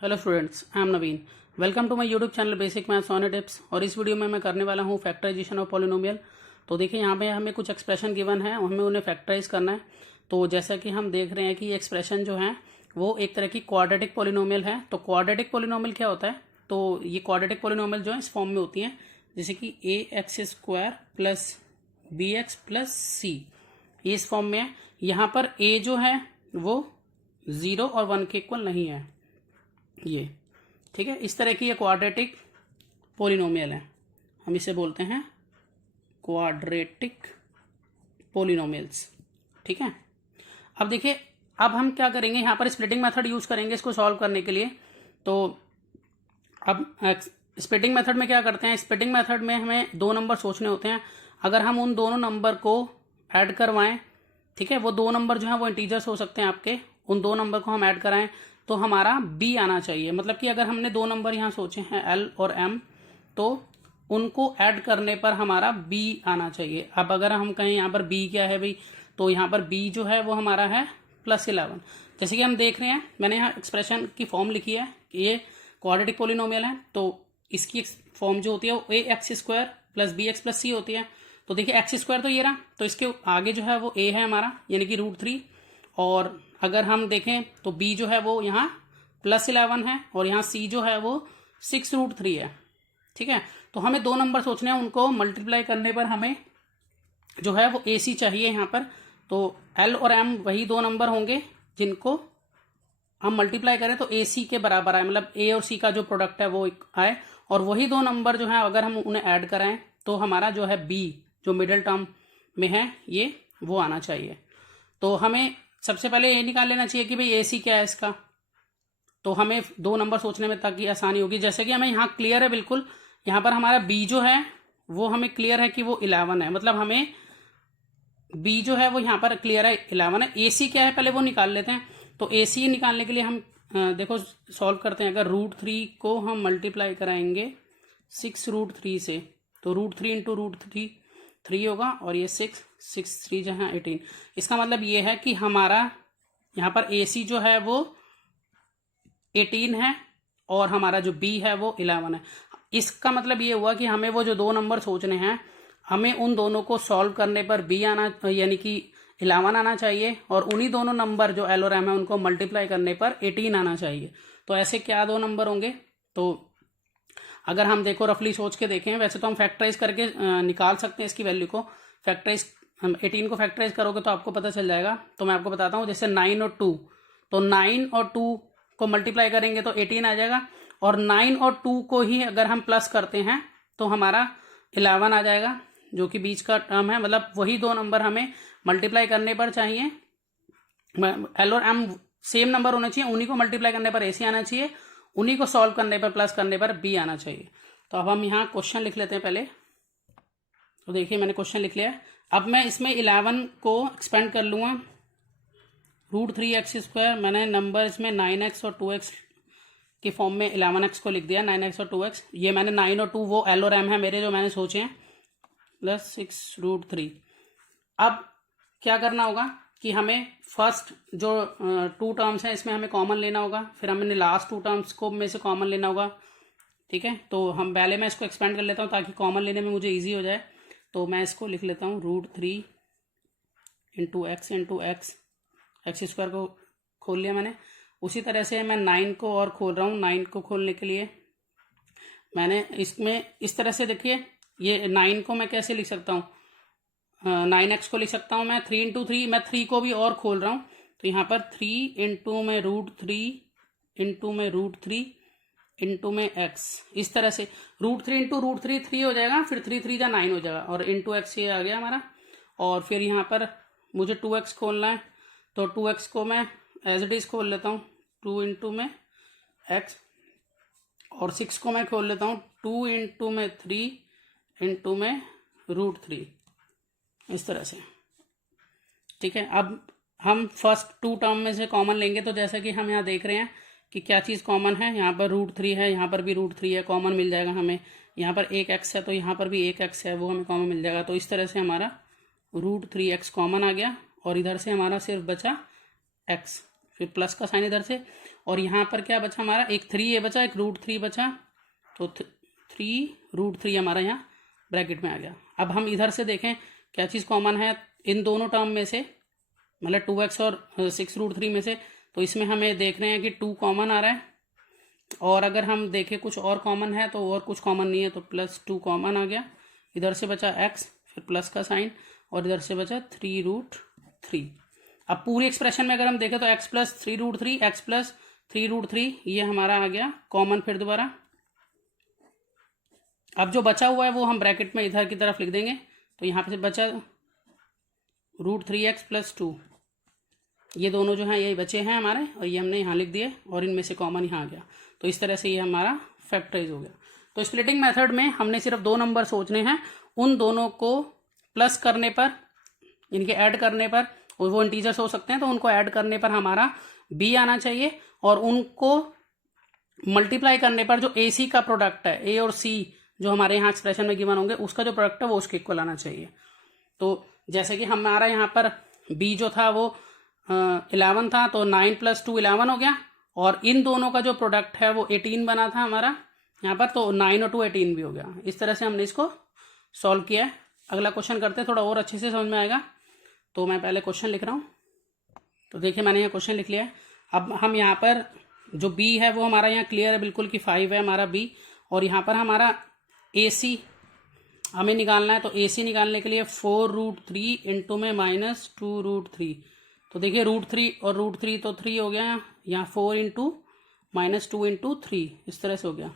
Hello students, I am Naveen. Welcome to my YouTube channel basic maths on tips. और इस video में मैं करने वाला हूँ फैक्टराइजेशन ऑफ पॉलिनोमियल। तो देखिए यहाँ पे हमें कुछ एक्सप्रेशन गिवन है, हमें उन्हें फैक्टराइज करना है। तो जैसा कि हम देख रहे हैं कि ये एक्सप्रेशन जो है वो एक तरह की क्वाड्रेटिक पॉलिनोमियल है। तो क्वाड्रेटिक पॉलिनोमियल क्या होता है? तो ये क्वाड्रेटिक पॉलिनोमियल जो है इस फॉर्म में होती हैं, जैसे कि a x square plus b x plus c, ये इस फॉर्म में है। यहाँ पर ए जो है वो 0 और 1 के इक्वल नहीं है, ये ठीक है। इस तरह की ये क्वाड्रेटिक पोलिनोमियल है, हम इसे बोलते हैं क्वाड्रेटिक पोलिनोमियल्स, ठीक है। अब देखिए, अब हम क्या करेंगे, यहाँ पर स्प्लिटिंग मेथड यूज करेंगे इसको सॉल्व करने के लिए। तो अब स्प्लिटिंग मेथड में क्या करते हैं, स्प्लिटिंग मेथड में हमें दो नंबर सोचने होते हैं। अगर हम उन दोनों नंबर को ऐड करवाएं, ठीक है, वो दो नंबर जो है वो इंटीजर्स हो सकते हैं आपके, उन दो नंबर को हम ऐड कराएं तो हमारा b आना चाहिए। मतलब कि अगर हमने दो नंबर यहाँ सोचे हैं l और m, तो उनको ऐड करने पर हमारा b आना चाहिए। अब अगर हम कहें यहाँ पर b क्या है भाई, तो यहाँ पर b जो है वो हमारा है +11। जैसे कि हम देख रहे हैं, मैंने यहाँ एक्सप्रेशन की फॉर्म लिखी है कि ये क्वाड्रेटिक पोलिनोमियल है। तो इसकी फॉर्म जो होती है वो a x square plus b x plus c होती है। तो देखिए एक्स स्क्वायर तो ये रहा, तो इसके आगे जो है वो a है हमारा, यानी कि √3। और अगर हम देखें तो b जो है वो यहाँ +11 है और यहाँ c जो है वो 6√3 है, ठीक है। तो हमें दो नंबर सोचने हैं, उनको मल्टीप्लाई करने पर हमें जो है वो ac चाहिए यहाँ पर। तो l और m वही दो नंबर होंगे जिनको हम मल्टीप्लाई करें तो ac के बराबर आए, मतलब a और c का जो प्रोडक्ट है वो आए। और वही दो नंबर जो है अगर हम उन्हें ऐड कराएं तो हमारा जो है b जो मिडिल टर्म में है ये वो आना चाहिए। तो हमें सबसे पहले ये निकाल लेना चाहिए कि भाई AC क्या है इसका। तो हमें दो नंबर सोचने में ताकि आसानी होगी। जैसे कि हमें यहाँ क्लियर है बिल्कुल, यहाँ पर हमारा B जो है वो हमें क्लियर है कि वो 11 है, मतलब हमें B जो है वो यहाँ पर क्लियर है 11 है। AC क्या है पहले वो निकाल लेते हैं। तो AC निकालने के लिए हम देखो सॉल्व करते हैं। अगर √3 को हम मल्टीप्लाई कराएंगे 6√3 से, तो √3 इंटू √3 3 होगा और ये 6 3 जहाँ 18। इसका मतलब ये है कि हमारा यहाँ पर AC जो है वो 18 है और हमारा जो B है वो 11 है। इसका मतलब ये हुआ कि हमें वो जो दो नंबर सोचने हैं, हमें उन दोनों को सॉल्व करने पर B आना, यानी कि 11 आना चाहिए, और उन्हीं दोनों नंबर जो L और M है उनको मल्टीप्लाई करने पर 18 आना चाहिए। तो ऐसे क्या दो नंबर होंगे? तो अगर हम देखो रफली सोच के देखें, वैसे तो हम फैक्टराइज करके निकाल सकते हैं इसकी वैल्यू को। फैक्टराइज हम 18 को फैक्टराइज करोगे तो आपको पता चल जाएगा। तो मैं आपको बताता हूँ, जैसे 9 और 2, तो 9 और 2 को मल्टीप्लाई करेंगे तो 18 आ जाएगा, और 9 और 2 को ही अगर हम प्लस करते हैं तो हमारा 11 आ जाएगा, जो कि बीच का टर्म है। मतलब वही दो नंबर हमें मल्टीप्लाई करने पर चाहिए, L और M सेम नंबर होने चाहिए, उन्हीं को मल्टीप्लाई करने पर AC आना चाहिए, उन्हीं को सॉल्व करने पर प्लस करने पर B आना चाहिए। तो अब हम यहाँ क्वेश्चन लिख लेते हैं पहले। तो देखिए मैंने क्वेश्चन लिख लिया। अब मैं इसमें 11 को एक्सपेंड कर लूँगा, √3x²। मैंने नंबर इसमें 9x और 2x की फॉर्म में 11x को लिख दिया, 9x और 2x। ये मैंने 9 और 2 वो L और M है मेरे जो मैंने सोचे हैं, प्लस 6√3। अब क्या करना होगा कि हमें फर्स्ट जो 2 टर्म्स हैं इसमें हमें कॉमन लेना होगा, फिर हमने लास्ट 2 टर्म्स को में से कॉमन लेना होगा, ठीक है। तो हम पहले मैं इसको एक्सपेंड कर लेता हूँ ताकि कॉमन लेने में मुझे इजी हो जाए। तो मैं इसको लिख लेता हूँ √3 इंटू x x² को खोल लिया मैंने। उसी तरह से मैं 9 को और खोल रहा हूँ। 9 को खोलने के लिए मैंने इसमें इस तरह से, देखिए ये 9 को मैं कैसे लिख सकता हूँ, 9x को लिख सकता हूँ मैं 3 इंटू 3। मैं 3 को भी और खोल रहा हूँ, तो यहाँ पर 3 इंटू में √3 इंटू में √3 इंटू में x, इस तरह से √3 इंटू √3 3 हो जाएगा, फिर 3 3 जा 9 हो जाएगा, और इंटू x ये आ गया हमारा। और फिर यहाँ पर मुझे 2x खोलना है, तो 2x को मैं एज इट इज खोल लेता हूँ, 2 इंटू में x, और 6 को मैं खोल लेता हूँ 2 इंटू में 3 इंटू में √3, इस तरह से, ठीक है। अब हम फर्स्ट 2 टर्म में से कॉमन लेंगे। तो जैसा कि हम यहाँ देख रहे हैं कि क्या चीज़ कॉमन है, यहाँ पर √3 है, यहाँ पर भी √3 है, कॉमन मिल जाएगा हमें। यहाँ पर एक x है तो यहाँ पर भी एक x है, वो हमें कॉमन मिल जाएगा। तो इस तरह से हमारा √3x कॉमन आ गया, और इधर से हमारा सिर्फ बचा x, फिर प्लस का साइन इधर से, और यहाँ पर क्या बचा हमारा, एक 3a बचा, एक √3 बचा, तो 3√3 हमारा यहाँ ब्रैकेट में आ गया। अब हम इधर से देखें क्या चीज़ कॉमन है इन दोनों टर्म में से, मतलब 2x और 6√3 में से। तो इसमें हमें देख रहे हैं कि 2 कॉमन आ रहा है, और अगर हम देखें कुछ और कॉमन है तो और कुछ कॉमन नहीं है, तो +2 कॉमन आ गया। इधर से बचा x, फिर प्लस का साइन, और इधर से बचा 3√3। अब पूरी एक्सप्रेशन में अगर हम देखें तो x + 3√3, x + 3√3 ये हमारा आ गया कॉमन। फिर दोबारा अब जो बचा हुआ है वो हम ब्रैकेट में इधर की तरफ लिख देंगे। तो यहाँ पे बचा √3x + 2, ये दोनों जो हैं यही बचे हैं हमारे, और ये हमने यहाँ लिख दिए, और इनमें से कॉमन यहाँ आ गया। तो इस तरह से ये हमारा फैक्टराइज हो गया। तो स्प्लिटिंग मेथड में हमने सिर्फ 2 नंबर सोचने हैं, उन दोनों को प्लस करने पर, इनके ऐड करने पर, और वो इंटीजर्स हो सकते हैं तो उनको ऐड करने पर हमारा b आना चाहिए, और उनको मल्टीप्लाई करने पर जो AC का प्रोडक्ट है, A और C जो हमारे यहाँ एक्सप्रेशन में गिवन होंगे, उसका जो प्रोडक्ट है वो उसके इक्वल आना चाहिए। तो जैसे कि हमारा यहाँ पर b जो था वो 11 था, तो 9 + 2 11 हो गया, और इन दोनों का जो प्रोडक्ट है वो 18 बना था हमारा यहाँ पर, तो 9 और 2 18 भी हो गया। इस तरह से हमने इसको सॉल्व किया है। अगला क्वेश्चन करते हैं, थोड़ा और अच्छे से समझ में आएगा। तो मैं पहले क्वेश्चन लिख रहा हूँ। तो देखिए मैंने यहाँ क्वेश्चन लिख लिया है। अब हम यहाँ पर जो b है वो हमारा यहाँ क्लियर है बिल्कुल कि 5 है हमारा b, और यहाँ पर हमारा AC हमें निकालना है। तो AC निकालने के लिए 4√3 इंटू में -2√3। तो देखिए √3 और √3 तो 3 हो गया, यहाँ 4 इंटू -2 इंटू 3, इस तरह से हो गया।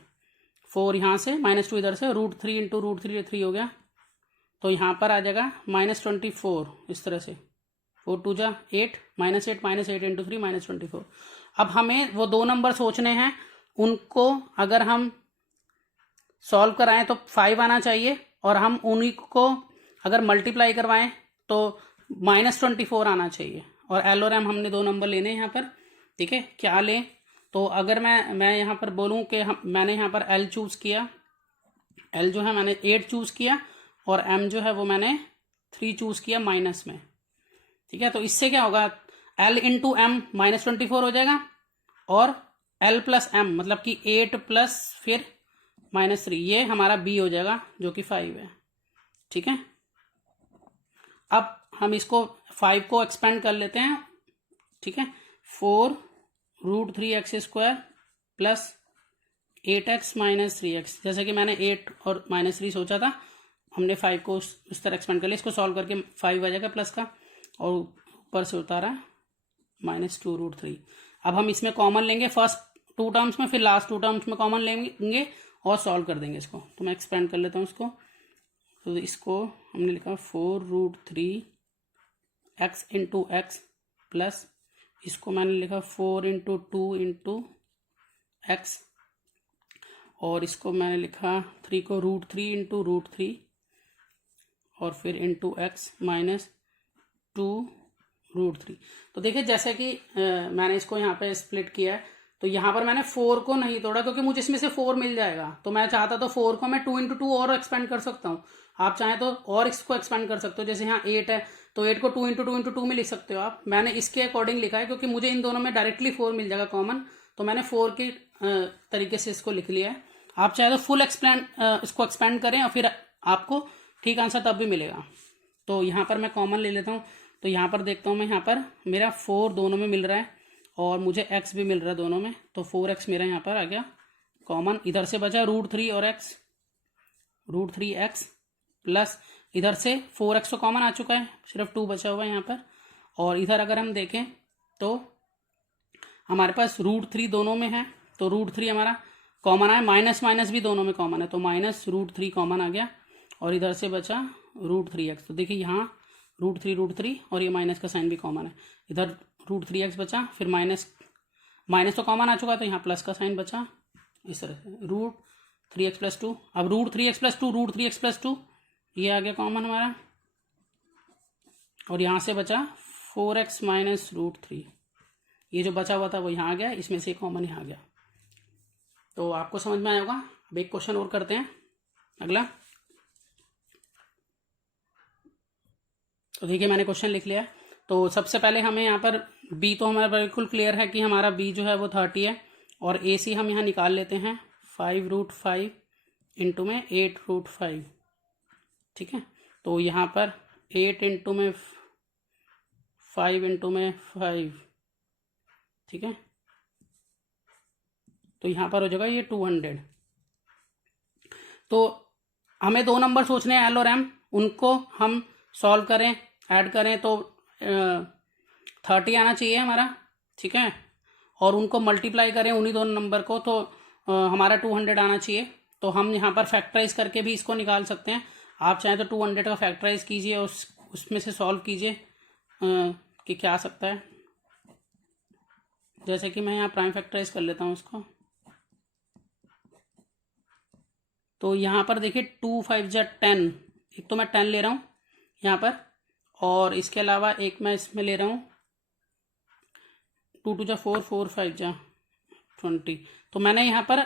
4 यहाँ से, -2 इधर से, √3 इंटू √3 3 हो गया। तो यहाँ पर आ जाएगा -24, इस तरह से 4 2 जा 8, -8 इंटू 3 -24। अब हमें वो 2 नंबर सोचने हैं, उनको अगर हम सॉल्व कराएं तो 5 आना चाहिए, और हम उन्हीं को अगर मल्टीप्लाई करवाएं तो -24 आना चाहिए। और L और M हमने 2 नंबर लेने हैं यहाँ पर, ठीक है। क्या लें, तो अगर मैं यहाँ पर बोलूँ कि मैंने यहाँ पर L चूज़ किया, L जो है मैंने 8 चूज़ किया, और M जो है वो मैंने 3 चूज़ किया माइनस में, ठीक है। तो इससे क्या होगा, L इंटू M -24 हो जाएगा, और L + M मतलब कि 8 प्लस फिर -3, ये हमारा b हो जाएगा जो कि 5 है, ठीक है। अब हम इसको 5 को एक्सपेंड कर लेते हैं, ठीक है। 4√3x² प्लस 8x - 3x, जैसे कि मैंने 8 और -3 सोचा था, हमने 5 को इस तरह एक्सपेंड कर लिया। इसको सॉल्व करके 5 आ जाएगा प्लस का, और ऊपर से उतारा -2√3। अब हम इसमें कॉमन लेंगे फर्स्ट 2 टर्म्स में, फिर लास्ट 2 टर्म्स में कॉमन लेंगे और सॉल्व कर देंगे इसको। तो मैं एक्सपेंड कर लेता हूँ इसको। तो इसको हमने लिखा 4√3x इंटू x प्लस, इसको मैंने लिखा 4 इंटू 2 इंटू x, और इसको मैंने लिखा 3 को √3 इंटू √3, और फिर इंटू x -2√3। तो देखिए जैसे कि मैंने इसको यहाँ पे स्प्लिट किया है, तो यहाँ पर मैंने 4 को नहीं तोड़ा क्योंकि मुझे इसमें से 4 मिल जाएगा। तो मैं चाहता तो 4 को मैं 2 इंटू 2 और एक्सपेंड कर सकता हूँ। आप चाहें तो और इसको एक्सपेंड कर सकते हो, जैसे यहाँ 8 है तो 8 को 2 इंटू 2 इंटू 2 में लिख सकते हो आप। मैंने इसके अकॉर्डिंग लिखा है क्योंकि मुझे इन दोनों में डायरेक्टली 4 मिल जाएगा कॉमन, तो मैंने 4 की तरीके से इसको लिख लिया है। आप चाहे तो फुल इसको एक्सपेंड करें और फिर आपको ठीक आंसर तब भी मिलेगा। तो यहाँ पर मैं कॉमन ले लेता हूँ। तो यहाँ पर देखता हूँ मैं, यहाँ पर मेरा 4 दोनों में मिल रहा है और मुझे x भी मिल रहा है दोनों में, तो 4x मेरा यहाँ पर आ गया कॉमन। इधर से बचा √3 और x, √3x प्लस इधर से 4x तो कॉमन आ चुका है, सिर्फ 2 बचा हुआ है यहाँ पर। और इधर अगर हम देखें तो हमारे पास √3 दोनों में है, तो √3 हमारा कॉमन आया, माइनस माइनस भी दोनों में कॉमन है, तो -√3 कॉमन आ गया। और इधर से बचा √3x, तो देखिए यहाँ √3 और ये माइनस का साइन भी कॉमन है। इधर √3x बचा, फिर माइनस तो कॉमन आ चुका, तो यहाँ प्लस का साइन बचा इस तरह से, √3x + 2। अब √3x + 2, √3x + 2 ये आ गया कॉमन हमारा, और यहाँ से बचा 4x - √3, ये जो बचा हुआ था वो यहाँ आ गया, इसमें से कॉमन यहाँ आ गया। तो आपको समझ में आया होगा। अब एक क्वेश्चन और करते हैं अगला। तो देखिए मैंने क्वेश्चन लिख लिया है। तो सबसे पहले हमें यहाँ पर बी तो हमारा बिल्कुल क्लियर है कि हमारा बी जो है वो 30 है, और ए सी हम यहाँ निकाल लेते हैं 5√5 इंटू में 8√5, ठीक है। तो यहाँ पर 8 इंटू में 5 इंटू में 5, ठीक है। तो यहाँ पर हो जाएगा ये 200। तो हमें दो नंबर सोचने हैं एल और एम, उनको हम सॉल्व करें, ऐड करें तो 30 आना चाहिए हमारा, ठीक है। और उनको मल्टीप्लाई करें उन्हीं दोनों नंबर को तो हमारा 200 आना चाहिए। तो हम यहाँ पर फैक्टराइज करके भी इसको निकाल सकते हैं। आप चाहें तो 200 का फैक्टराइज कीजिए, उसमें से सॉल्व कीजिए कि क्या आ सकता है। जैसे कि मैं यहाँ प्राइम फैक्टराइज कर लेता हूँ इसको। तो यहाँ पर देखिए 2 5 जा 10, एक तो मैं 10 ले रहा हूँ यहाँ पर, और इसके अलावा एक मैं इसमें ले रहा हूँ 2 2 जा 4 4 5 जा 20। तो मैंने यहाँ पर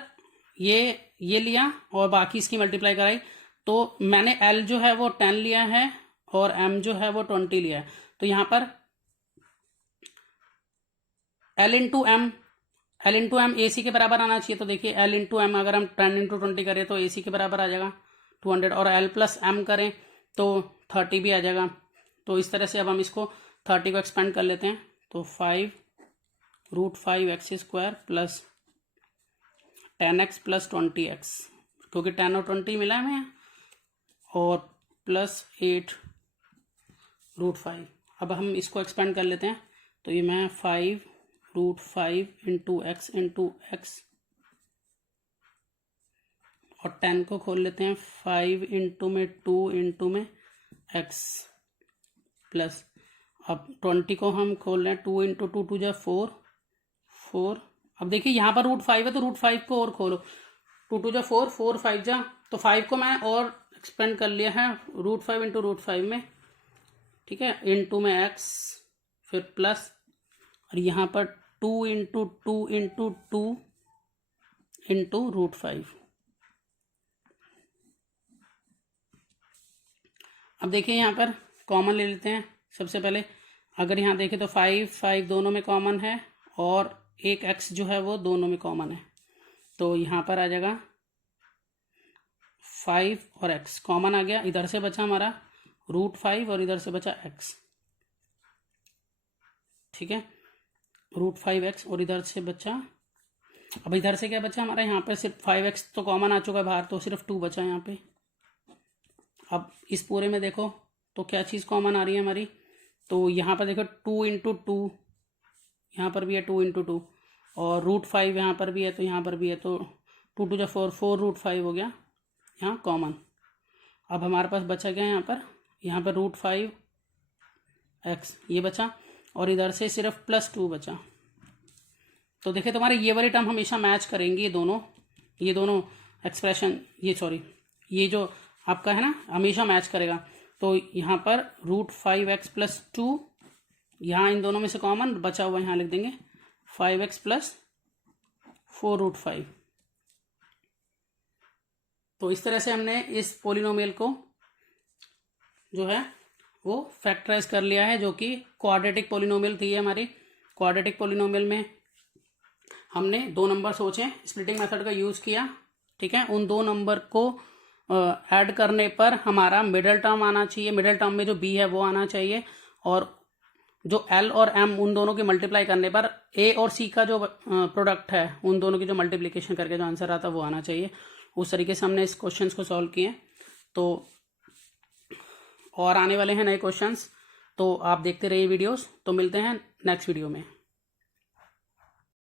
ये लिया और बाकी इसकी मल्टीप्लाई कराई। तो मैंने L जो है वो 10 लिया है और M जो है वो 20 लिया है। तो यहाँ पर L इंटू एम ए सी के बराबर आना चाहिए। तो देखिए L इंटू एम अगर हम 10 इंटू 20 करें तो ए सी के बराबर आ जाएगा 200, और L प्लस एम करें तो 30 भी आ जाएगा। तो इस तरह से अब हम इसको 30 को एक्सपेंड कर लेते हैं। तो 5√5x² plus 10x plus 20x, क्योंकि 10 और 20 मिला है हमें, और प्लस 8√5। अब हम इसको एक्सपेंड कर लेते हैं। तो ये मैं 5√5 इंटू एक्स और 10 को खोल लेते हैं 5 इंटू में 2 इंटू में x प्लस, अब 20 को हम खोल रहे हैं 2 इंटू 2 2 जा 4। अब देखिए यहाँ पर √5 है तो √5 को और खोलो, 2 2 जा 4 4 5 जा, तो 5 को मैं और एक्सपेंड कर लिया है √5 इंटू √5 में, ठीक है, इंटू में x फिर प्लस, और यहाँ पर 2 इंटू 2 इंटू 2 इंटू √5। अब देखिए यहाँ पर कॉमन ले लेते हैं सबसे पहले। अगर यहाँ देखें तो 5 दोनों में कॉमन है, और एक x जो है वो दोनों में कॉमन है। तो यहाँ पर आ जाएगा 5 और x कॉमन आ गया। इधर से बचा हमारा √5 और इधर से बचा x, ठीक है, √5x और इधर से बचा, अब इधर से क्या बचा हमारा, यहाँ पे सिर्फ 5x तो कॉमन आ चुका है बाहर, तो सिर्फ 2 बचा यहाँ पे। अब इस पूरे में देखो तो क्या चीज़ कॉमन आ रही है हमारी, तो यहाँ पर देखो 2 इंटू 2, यहाँ पर भी है 2 इंटू 2, और √5 यहाँ पर भी है तो यहाँ पर भी है, तो 2 2 जा 4 4√5 हो गया यहाँ कॉमन। अब हमारे पास बचा क्या यहाँ पर √5x ये बचा, और इधर से सिर्फ +2 बचा। तो देखिए तुम्हारे ये वाली टर्म हमेशा मैच करेंगी, ये दोनों एक्सप्रेशन, ये जो आपका है ना हमेशा मैच करेगा। तो यहाँ पर √5x प्लस 2, यहाँ इन दोनों में से कॉमन बचा हुआ यहाँ लिख देंगे 5x प्लस 4√5। तो इस तरह से हमने इस पोलिनोमियल को जो है वो फैक्टराइज कर लिया है, जो कि क्वाड्रेटिक पोलिनोमियल थी हमारी। क्वाड्रेटिक पोलिनोमियल में हमने दो नंबर सोचे, स्प्लिटिंग मेथड का यूज किया, ठीक है। उन दो नंबर को ऐड करने पर हमारा मिडिल टर्म आना चाहिए, मिडिल टर्म में जो b है वो आना चाहिए, और जो l और m उन दोनों की मल्टीप्लाई करने पर a और c का जो प्रोडक्ट है उन दोनों की जो मल्टीप्लिकेशन करके जो आंसर आता है वो आना चाहिए। उस तरीके से हमने इस क्वेश्चंस को सॉल्व किए। तो और आने वाले हैं नए क्वेश्चंस, तो आप देखते रहिए वीडियोस। तो मिलते हैं नेक्स्ट वीडियो में।